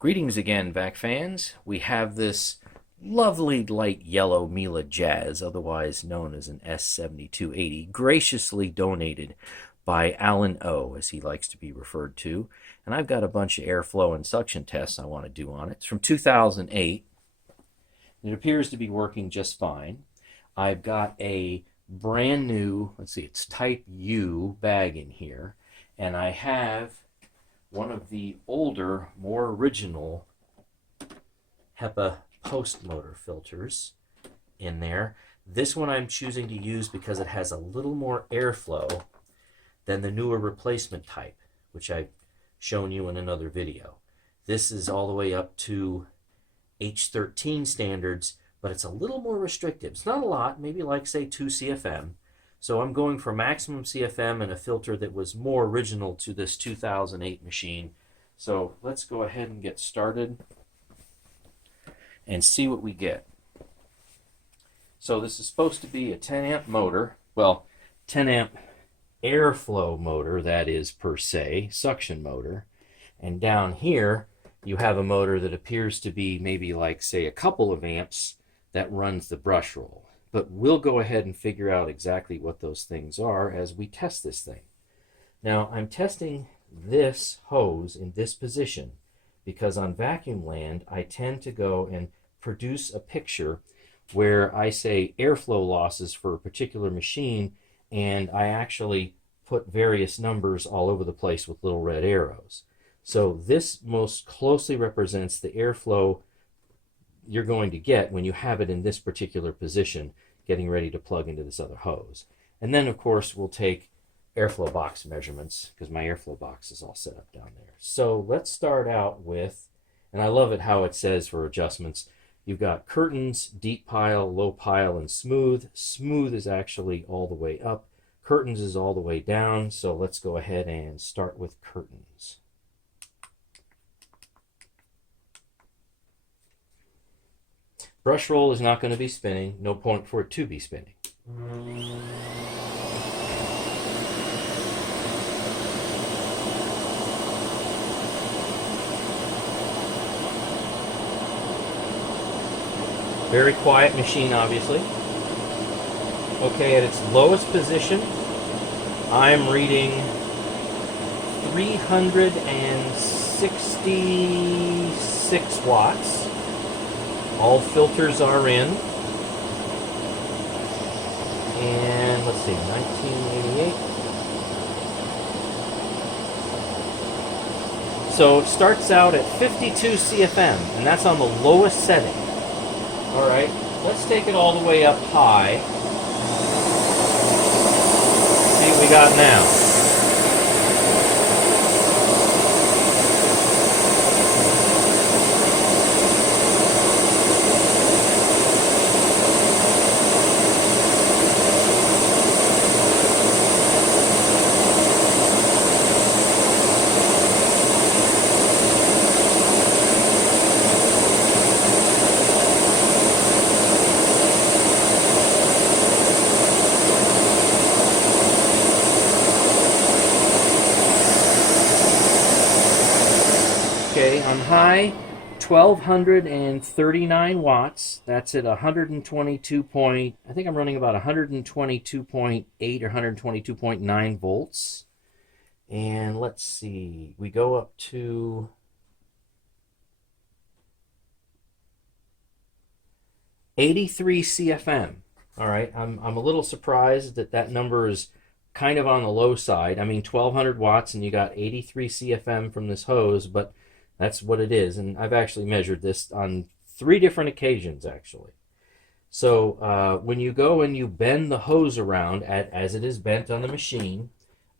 Greetings again, VAC fans. We have this lovely light yellow Miele Jazz, otherwise known as an S7280, graciously donated by Alan O, as he likes to be referred to. And I've got a bunch of airflow and suction tests I want to do on it. It's from 2008. It appears to be working just fine. I've got a brand new, let's see, it's Type U bag in here. And I have one of the older, more original HEPA post motor filters in there. This one I'm choosing to use because it has a little more airflow than the newer replacement type, which I've shown you in another video. This is all the way up to H13 standards, but it's a little more restrictive. It's not a lot, maybe like say 2 CFM. So I'm going for maximum CFM and a filter that was more original to this 2008 machine. So let's go ahead and get started and see what we get. So this is supposed to be a 10 amp motor. Well, 10 amp airflow motor, that is per se, suction motor. And down here you have a motor that appears to be maybe like say a couple of amps that runs the brush roll. But we'll go ahead and figure out exactly what those things are as we test this thing. Now, I'm testing this hose in this position because on vacuum land, I tend to go and produce a picture where I say airflow losses for a particular machine, and I actually put various numbers all over the place with little red arrows. So this most closely represents the airflow you're going to get when you have it in this particular position, getting ready to plug into this other hose. And then, of course, we'll take airflow box measurements because my airflow box is all set up down there. So let's start out with, and I love it how it says for adjustments, you've got curtains, deep pile, low pile, and smooth. Smooth is actually all the way up. Curtains is all the way down. So let's go ahead and start with curtains. Brush roll is not going to be spinning. No point for it to be spinning. Very quiet machine, obviously. Okay, at its lowest position, I'm reading 366 watts. All filters are in. And let's see, 1988. So it starts out at 52 CFM, and that's on the lowest setting. All right, let's take it all the way up high. See what we got now. Okay, on high, 1239 watts. That's at 122 point, I think I'm running about 122.8 or 122.9 volts. And let's see, we go up to 83 CFM. All right, I'm a little surprised that that number is kind of on the low side. I mean, 1200 watts and you got 83 CFM from this hose, but that's what it is. And I've actually measured this on 3 different occasions, actually. So when you go and you bend the hose around as it is bent on the machine,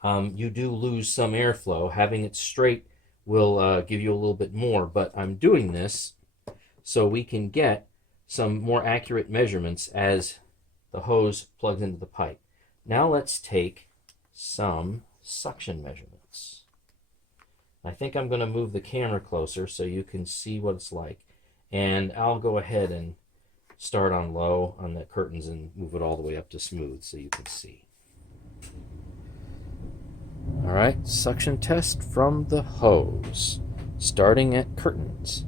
you do lose some airflow. Having it straight will give you a little bit more, but I'm doing this so we can get some more accurate measurements as the hose plugs into the pipe. Now let's take some suction measurements. I think I'm going to move the camera closer so you can see what it's like. And I'll go ahead and start on low on the curtains and move it all the way up to smooth so you can see. All right, suction test from the hose. starting at curtains.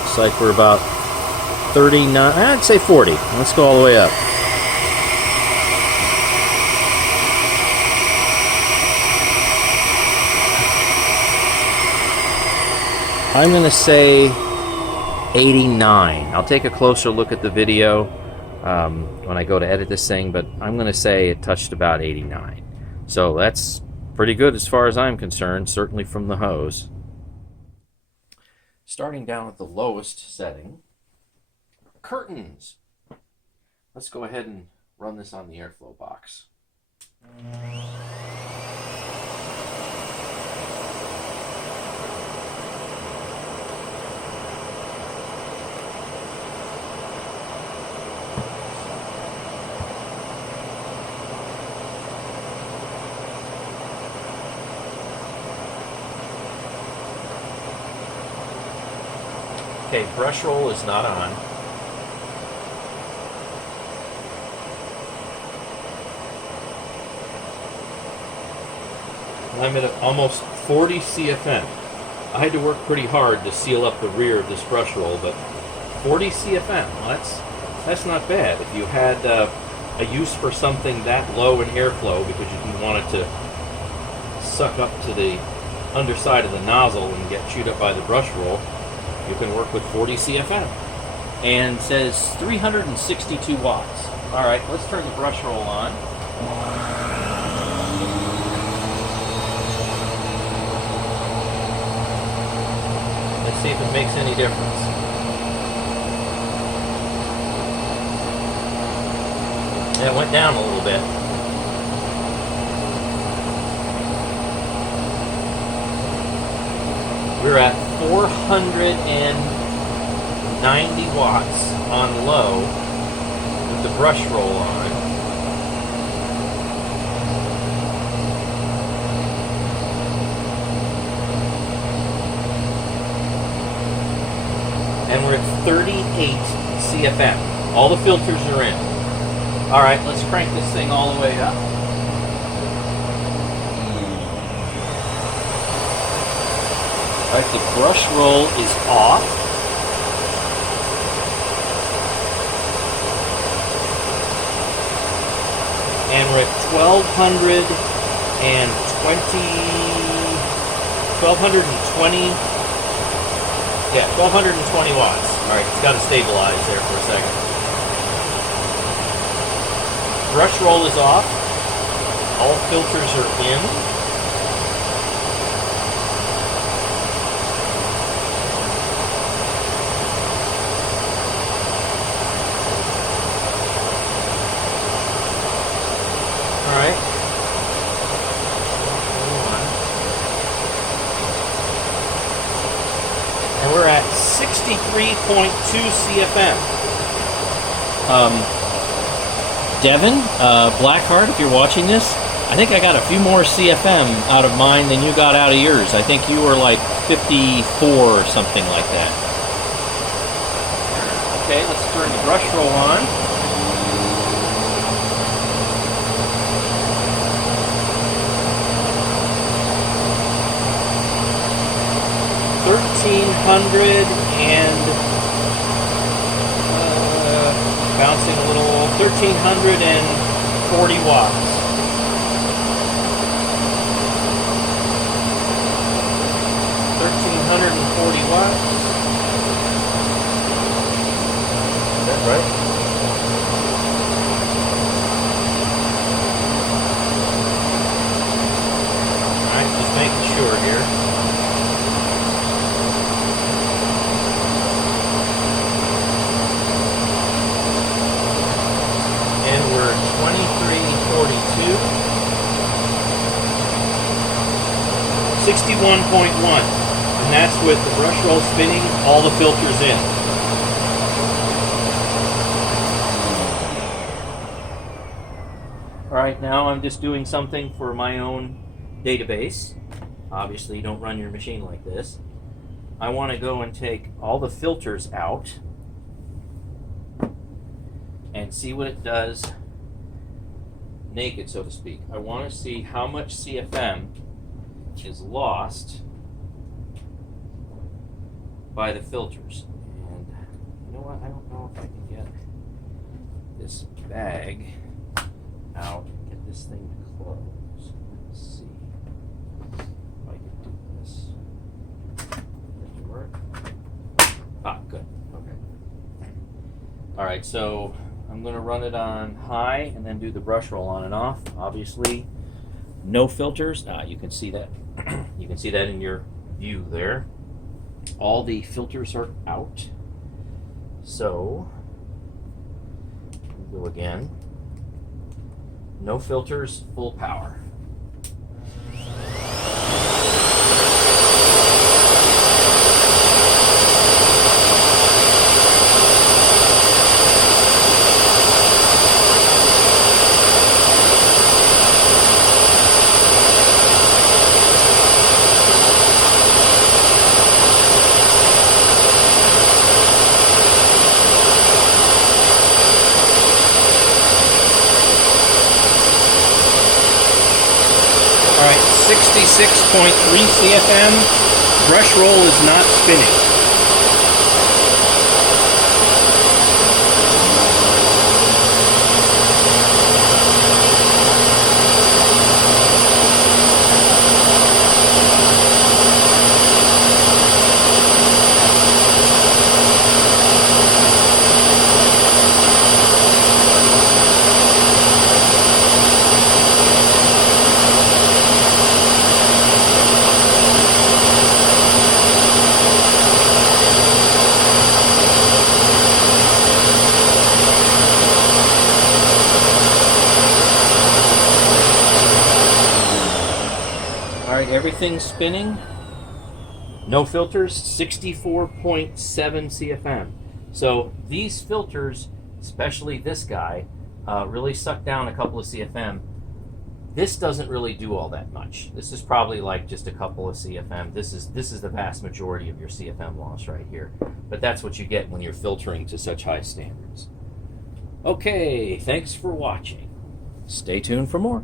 Looks like we're about 39, I'd say 40. Let's go all the way up. I'm going to say 89. I'll take a closer look at the video when I go to edit this thing, but I'm going to say it touched about 89. So that's pretty good as far as I'm concerned, certainly from the hose. Starting down at the lowest setting, curtains. Let's go ahead and run this on the airflow box. Okay, brush roll is not on. I'm at almost 40 CFM. I had to work pretty hard to seal up the rear of this brush roll, but 40 CFM, well, that's not bad. If you had a use for something that low in airflow because you didn't want it to suck up to the underside of the nozzle and get chewed up by the brush roll, you can work with 40 CFM. And says 362 watts. All right, let's turn the brush roll on. Let's see if it makes any difference. It went down a little bit. We're at 490 watts on low with the brush roll on. And we're at 38 CFM. All the filters are in. All right, let's crank this thing all the way up. All right, the brush roll is off. And we're at 1220, 1220, yeah, 1220 watts. All right, it's got to stabilize there for a second. Brush roll is off. All filters are in. And we're at 63.2 CFM. Devin, Blackheart, if you're watching this, I think I got a few more CFM out of mine than you got out of yours. I think you were like 54 or something like that. Okay, let's turn the brush roll on. Bouncing a little, 1,340 watts. Watts. Is that right? Alright, just making sure here. And we're 2342. 61.1. And that's with the brush roll spinning, all the filters in. All right, now I'm just doing something for my own database. Obviously, you don't run your machine like this. I want to go and take all the filters out and see what it does naked, so to speak. I want to see how much CFM is lost by the filters. And you know what? I don't know if I can get this bag out and get this thing to close. Let's see if I can do this. Does it work? Ah, good. Okay. All right, so I'm going to run it on high and then do the brush roll on and off. Obviously, no filters. You can see that. You can see that in your view there. All the filters are out. So, go again. No filters, full power. All right, 66.3 CFM. Brush roll is not spinning. Alright, everything's spinning. No filters, 64.7 CFM. So these filters, especially this guy, really suck down a couple of CFM. This doesn't really do all that much. This is probably like just a couple of CFM. This is the vast majority of your CFM loss right here. But that's what you get when you're filtering to such high standards. Okay, thanks for watching. Stay tuned for more.